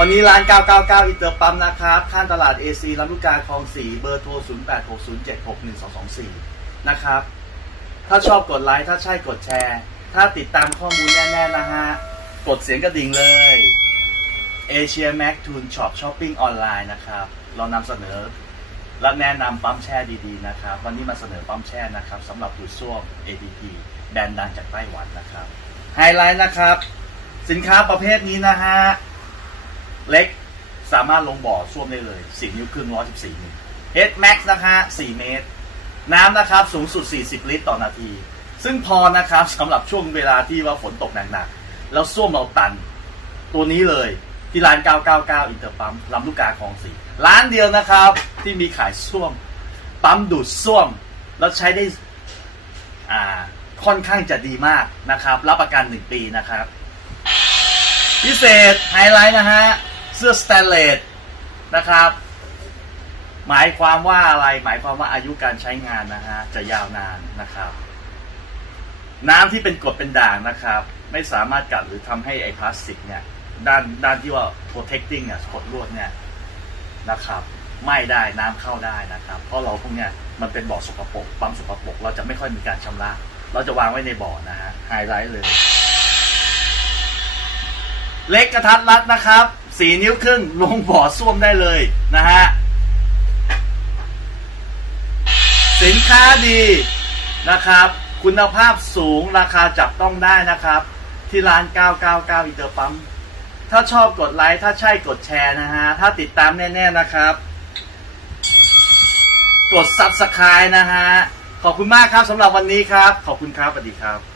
วันนี้ร้าน 999 อินเตอร์ปั๊มนะครับข้างตลาด AC ลำลูกกาคลอง4เบอร์โทร 0860761224 นะครับ ถ้าชอบกดไลค์ ถ้าใช่กดแชร์ ถ้าติดตามข้อมูลแน่ ๆ นะฮะ กดเสียงกระดิ่งเลย Asia Mac Tune Shop Shopping ออนไลน์นะครับ เรานำเสนอ และแนะนำปั๊มแช่ดีๆ นะครับ วันนี้มาเสนอปั๊มแช่นะครับสำหรับดูดซ่วม ADP แบรนด์ดังจากไต้หวันนะครับ ไฮไลท์นะครับ สินค้าประเภทนี้นะฮะ เล็กสามารถลงบ่อซ่วมได้เลย 4 นิ้วครึ่ง 114มิล Head Max นะฮะ4เมตร น้ำนะครับสูงสุด 40 ลิตรต่อนาที ซึ่งพอนะครับสำหรับช่วงเวลาที่ว่าฝนตกหนักๆ แล้วซ่วมเราตัน ตัวนี้เลยที่ร้าน 999 อินเตอร์ปั๊มลำลูกกาคลองสี่ร้านเดียวนะครับที่มีขายซ่วม ปั๊มดูดซ่วม แล้วใช้ได้อ่าค่อนข้างจะดีมากนะครับ รับประกัน 1 ปีนะครับ พิเศษไฮไลท์นะฮะ เสื้อสแตนเลสนะครับ หมายความว่าอะไรหมายความว่าอายุการใช้งานนะฮะจะยาวนานนะครับ น้ำที่เป็นกรดเป็นด่างนะครับ ไม่สามารถกัดหรือทำให้ไอพลาสติกเนี่ยด้านด้านที่ว่า protecting เนี่ยกดลวดเนี่ยนะครับไม่ได้น้ำเข้าได้นะครับ เพราะเราพวกเนี้ยมันเป็นบ่อสกปรกปั๊มสกปรกเราจะไม่ค่อยมีการชำระ เราจะวางไว้ในบ่อนะฮะไฮไลท์เลย เล็กกระทัดรัดนะครับ สี่นิ้วครึ่งลงบ่อส้วมได้เลยนะฮะ สินค้าดีนะครับ คุณภาพสูงราคาจับต้องได้นะครับ ที่ร้าน 999 อินเตอร์ปั๊ม ถ้าชอบกดไลค์ ถ้าใช่กดแชร์นะฮะ ถ้าติดตามแน่ ๆ นะครับ กด Subscribe นะฮะ ขอบคุณมากครับสำหรับวันนี้ครับ ขอบคุณครับสวัสดีครับ